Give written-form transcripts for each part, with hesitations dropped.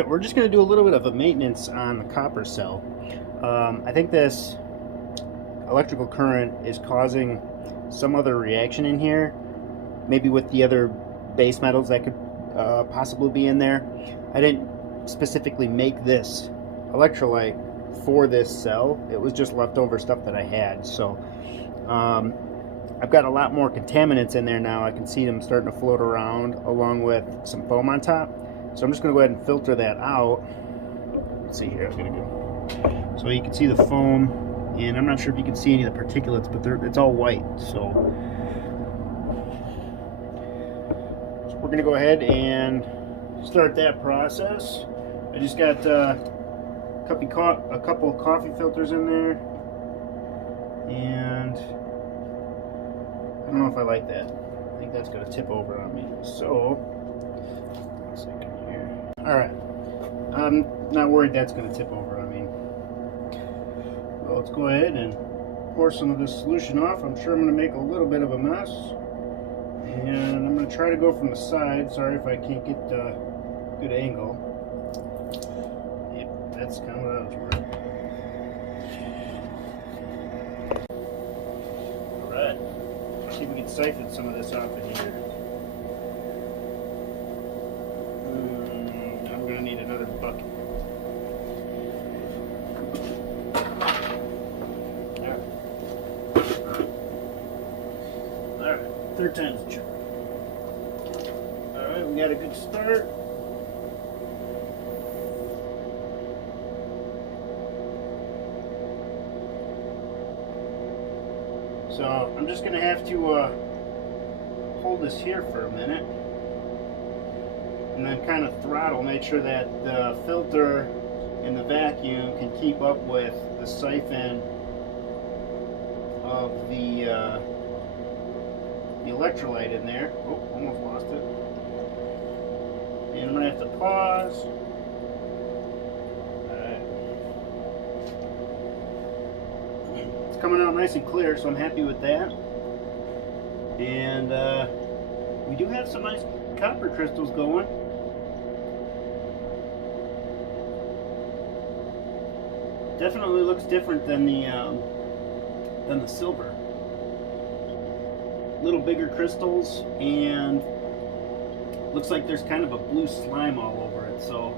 Alright, we're just going to do a little bit of a maintenance on the copper cell. I think this electrical current is causing some other reaction in here, maybe with the other base metals that could possibly be in there. I didn't specifically make this electrolyte for this cell. It was just leftover stuff that I had. So I've got a lot more contaminants in there now. I can see them starting to float around along with some foam on top. So I'm just going to go ahead and filter that out. Let's see here, I was going to go. So you can see the foam, and I'm not sure if you can see any of the particulates, but it's all white. So we're going to go ahead and start that process. I just got a couple of coffee filters in there, and I don't know if I like that. I think that's going to tip over on me. So, one second here. Alright. I'm not worried that's going to tip over on me. Well, let's go ahead and pour some of this solution off. I'm sure I'm going to make a little bit of a mess. And I'm going to try to go from the side. Sorry if I can't get a good angle. Yep, that's kind of what I was worried. Alright. See if we can siphon some of this off in here. I'm going to need another bucket. Alright, third time's the charm. Alright, we got a good start. So I'm just going to have to hold this here for a minute and then kind of throttle, make sure that the filter and the vacuum can keep up with the siphon of the electrolyte in there. Oh, almost lost it. And I'm going to have to pause. Coming out nice and clear, so I'm happy with that. And we do have some nice copper crystals going. Definitely looks different than the silver. Little bigger crystals, and looks like there's kind of a blue slime all over it. So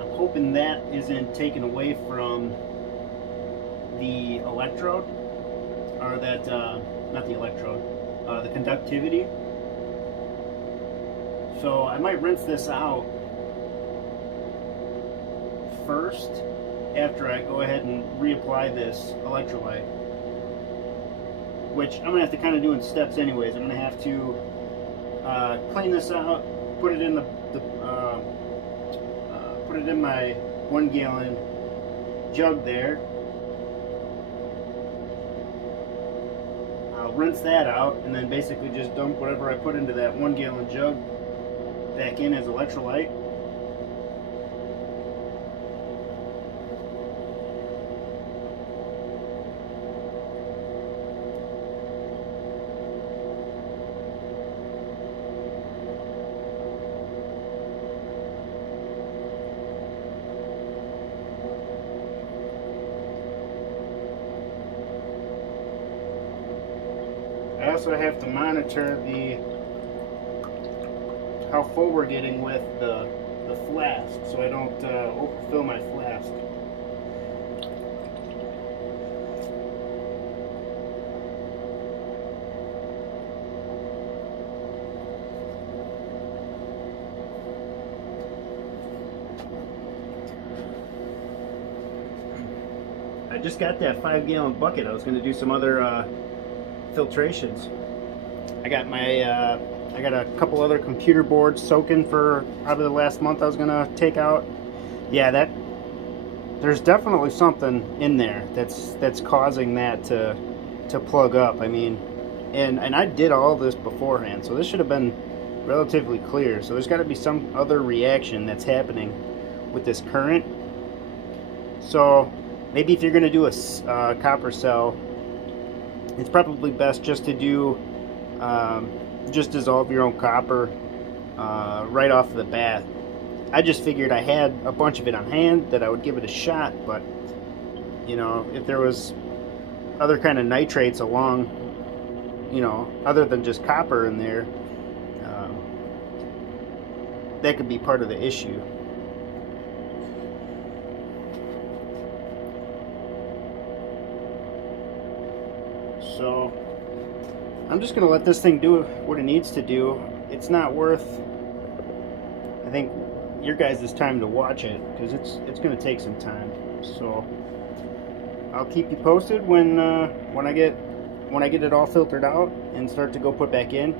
I'm hoping that isn't taken away from the electrode, or that not the electrode, the conductivity. So I might rinse this out first after I go ahead and reapply this electrolyte, which I'm gonna have to kind of do in steps anyways. I'm gonna have to clean this out, put it in put it in my 1 gallon jug there. Rinse that out, and then basically just dump whatever I put into that 1 gallon jug back in as electrolyte. I also have to monitor how full we're getting with the flask, so I don't overfill my flask. I just got that 5 gallon bucket. I was going to do some other filtrations. I got a couple other computer boards soaking for probably the last month I was gonna take out. Yeah, there's definitely something in there that's causing that to plug up. I mean, and I did all this beforehand, so this should have been relatively clear. So there's got to be some other reaction that's happening with this current. So maybe if you're gonna do a copper cell, it's probably best just to do just dissolve your own copper right off the bat. I just figured I had a bunch of it on hand that I would give it a shot, but you know, if there was other kind of nitrates along, you know, other than just copper in there, that could be part of the issue. So I'm just gonna let this thing do what it needs to do. It's not worth, I think, your guys' time to watch it, because it's gonna take some time. So I'll keep you posted when I get it all filtered out and start to go put back in.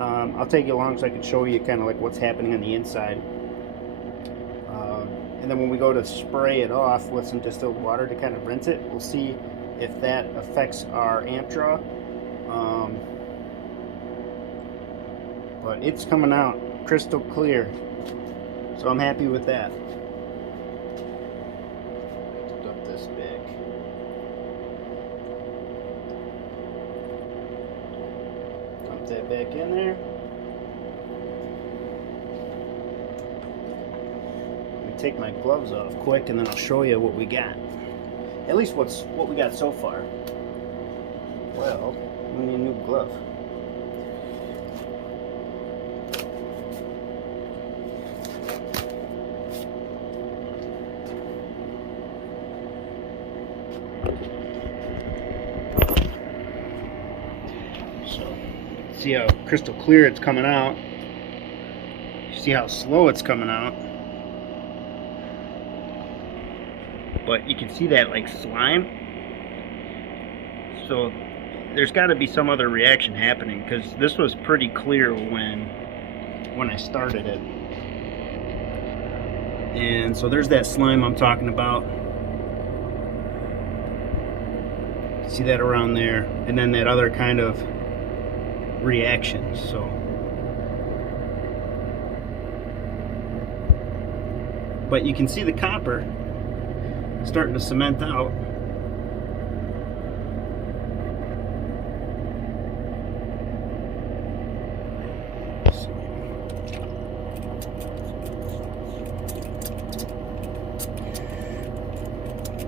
I'll take you along so I can show you kind of like what's happening on the inside. And then when we go to spray it off with some distilled water to kind of rinse it, we'll see if that affects our amp draw. But it's coming out crystal clear, so I'm happy with that. Lift up this back. Dump that back in there. Let me take my gloves off quick, and then I'll show you what we got. At least what we got so far. Well, we need a new glove. So, see how crystal clear it's coming out. See how slow it's coming out. But you can see that like slime. So there's got to be some other reaction happening, because this was pretty clear when I started it. And so there's that slime I'm talking about. See that around there, and then that other kind of reaction. So but you can see the copper starting to cement out.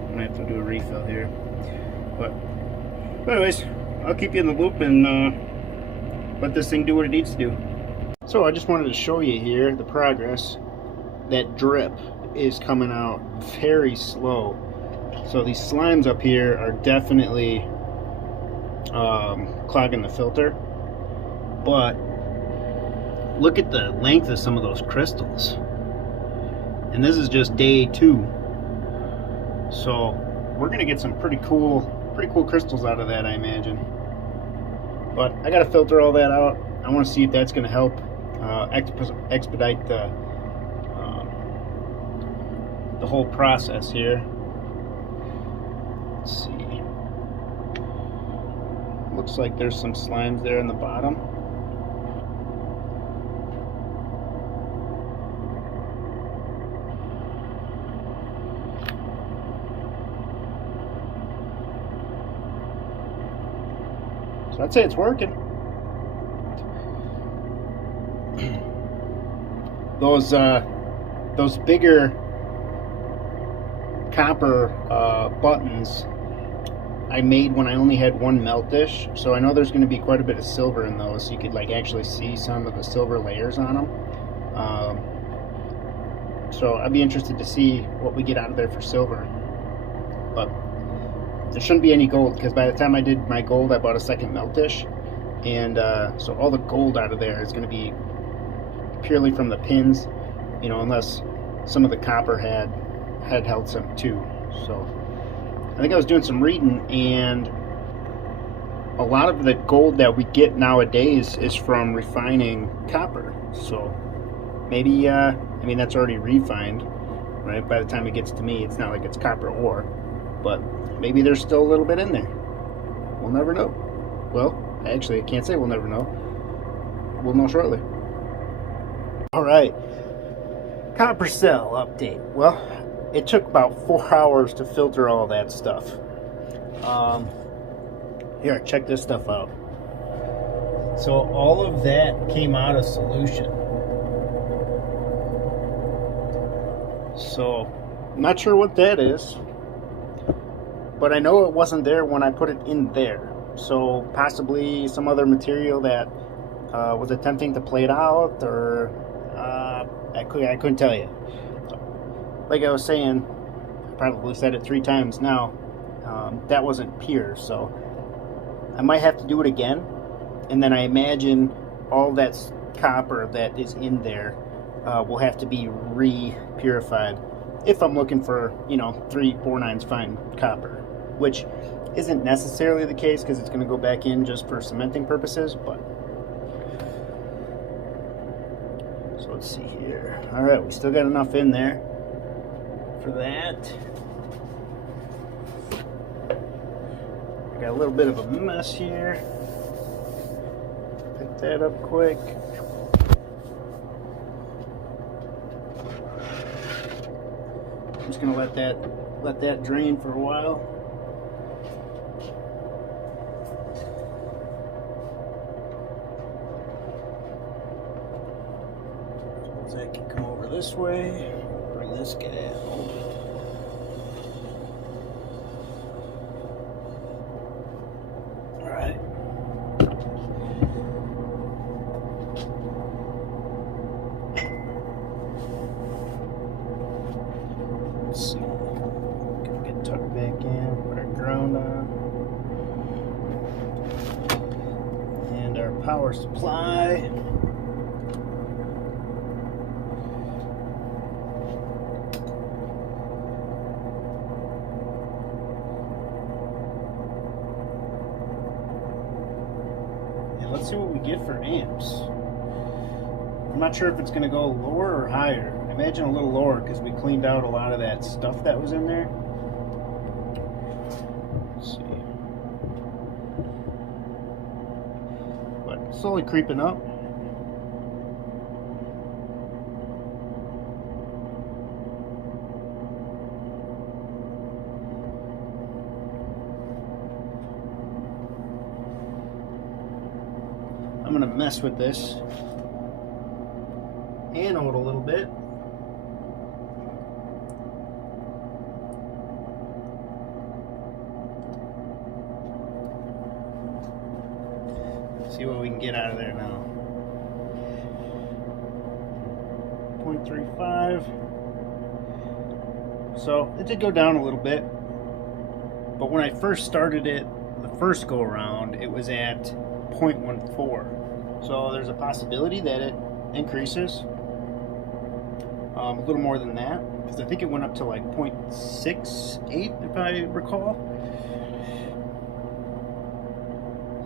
I'm gonna have to do a refill here, but anyways, I'll keep you in the loop and let this thing do what it needs to do. So I just wanted to show you here the progress. That drip is coming out very slow. So these slimes up here are definitely clogging the filter. But look at the length of some of those crystals. And this is just day 2. So we're gonna get some pretty cool crystals out of that, I imagine. But I gotta filter all that out. I want to see if that's gonna help expedite the whole process here. Let's see. Looks like there's some slimes there in the bottom. So I'd say it's working. Those bigger copper buttons I made when I only had one melt dish, so I know there's going to be quite a bit of silver in those, so you could like actually see some of the silver layers on them. So I'd be interested to see what we get out of there for silver. But there shouldn't be any gold, because by the time I did my gold, I bought a second melt dish, and so all the gold out of there is going to be purely from the pins, you know, unless some of the copper had held some too. So I think I was doing some reading, and a lot of the gold that we get nowadays is from refining copper. So maybe I mean, that's already refined, right? By the time it gets to me, it's not like it's copper ore, but maybe there's still a little bit in there. We'll never know. Well, actually, I can't say we'll never know. We'll know shortly. All right, copper cell update. Well, it took about 4 hours to filter all that stuff. Here, check this stuff out. So all of that came out of solution. So, I'm not sure what that is, but I know it wasn't there when I put it in there. So possibly some other material that was attempting to play it out, or I couldn't tell you. Like I was saying, I probably said it 3 times now, that wasn't pure, so I might have to do it again, and then I imagine all that copper that is in there will have to be re-purified if I'm looking for, 349's fine copper, which isn't necessarily the case because it's going to go back in just for cementing purposes. But so let's see here. All right, we still got enough in there for that. Got a little bit of a mess here. Pick that up quick. I'm just gonna let that drain for a while. So I can come over this way, bring this guy out. Let's see. Gonna get tucked back in, put our ground on. And our power supply. And let's see what we get for amps. I'm not sure if it's gonna go lower or higher. I imagine a little lower because we cleaned out a lot of that stuff that was in there. Let's see. But slowly creeping up. I'm gonna mess with this anode a little bit. See what we can get out of there now. 0.35. So it did go down a little bit, but when I first started it the first go around, it was at 0.14. So there's a possibility that it increases a little more than that, because I think it went up to like 0.68 if I recall.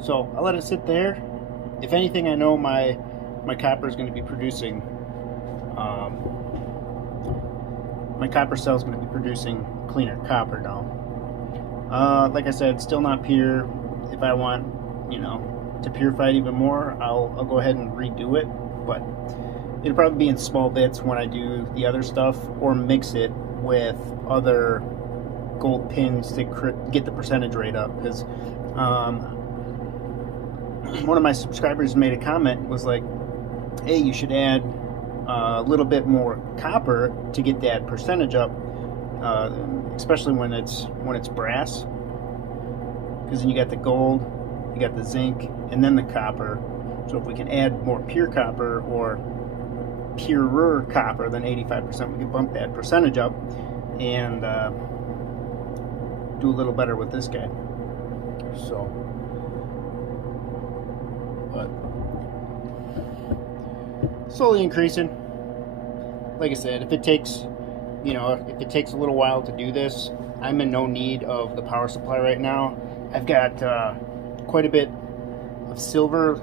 So I'll let it sit there. If anything, I know my copper is going to be producing, my copper cell is going to be producing cleaner copper now. Like I said, still not pure. If I want, to purify it even more, I'll go ahead and redo it. But it'll probably be in small bits when I do the other stuff, or mix it with other gold pins to get the percentage rate up. Because one of my subscribers made a comment, was like, hey, you should add a little bit more copper to get that percentage up, especially when it's brass, because then you got the gold, you got the zinc, and then the copper. So if we can add more pure copper, or purer copper than 85%, we can bump that percentage up and do a little better with this guy. So, but slowly increasing. Like I said, if it takes, if it takes a little while to do this, I'm in no need of the power supply right now. I've got quite a bit of silver.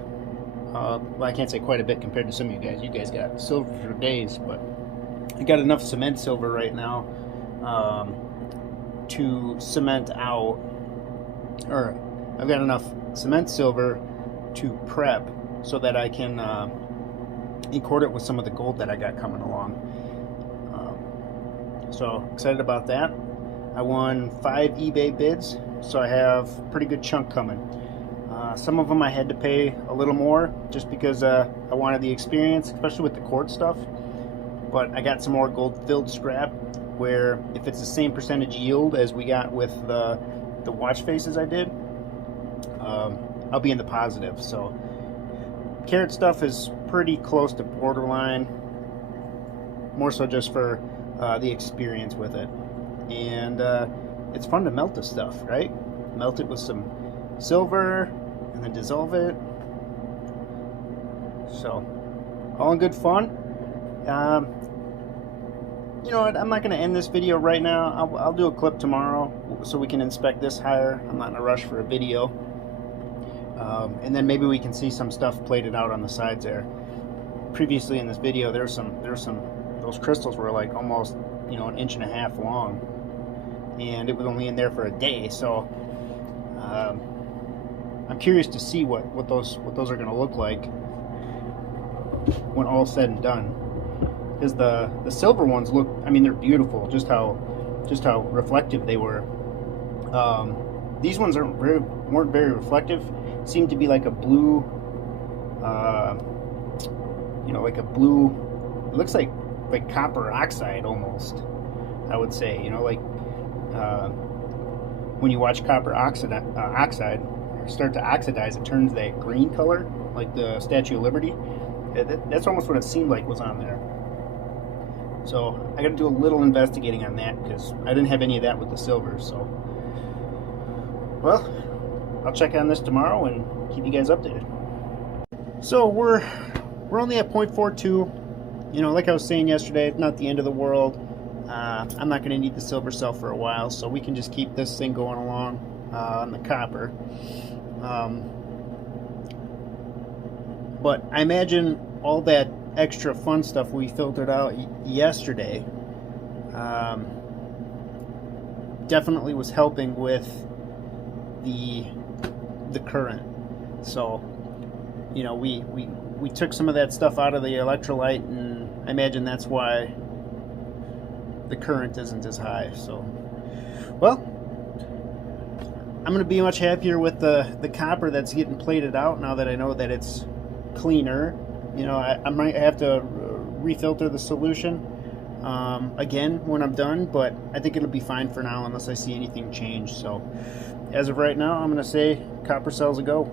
Well, I can't say quite a bit compared to some of you guys. You guys got silver for days, but I got enough cement silver right now to cement out, or I've got enough cement silver to prep so that I can accord it with some of the gold that I got coming along. So excited about that. I won 5 eBay bids, so I have a pretty good chunk coming. Some of them I had to pay a little more just because I wanted the experience, especially with the quartz stuff. But I got some more gold-filled scrap where if it's the same percentage yield as we got with the watch faces I did, I'll be in the positive. So carrot stuff is pretty close to borderline, more so just for the experience with it. And it's fun to melt this stuff, right? Melt it with some silver and then dissolve it. So all in good fun. You know what, I'm not going to end this video right now. I'll do a clip tomorrow so we can inspect this higher. I'm not in a rush for a video. And then maybe we can see some stuff plated out on the sides there. Previously in this video, there's some those crystals were like almost, you know, 1.5 inches long, and it was only in there for a day. So I'm curious to see what those are going to look like when all's said and done. Because the silver ones look, I mean, they're beautiful. Just how reflective they were. These ones weren't very reflective. Seemed to be like a blue, you know, like a blue. It looks like copper oxide almost. I would say, you know, like when you watch copper oxide start to oxidize, it turns that green color, like the Statue of Liberty. That's almost what it seemed like was on there. So I got to do a little investigating on that because I didn't have any of that with the silver. So, well, I'll check on this tomorrow and keep you guys updated. So we're only at 0.42. You know, like I was saying yesterday, it's not the end of the world. I'm not going to need the SilverStoll for a while, so we can just keep this thing going along on the copper. But I imagine all that extra fun stuff we filtered out yesterday definitely was helping with the current. So, you know, we took some of that stuff out of the electrolyte, and I imagine that's why the current isn't as high. So, well, I'm going to be much happier with the copper that's getting plated out now that I know that it's cleaner. You know, I might have to refilter the solution again when I'm done, but I think it'll be fine for now unless I see anything change. So as of right now, I'm going to say copper cells a go.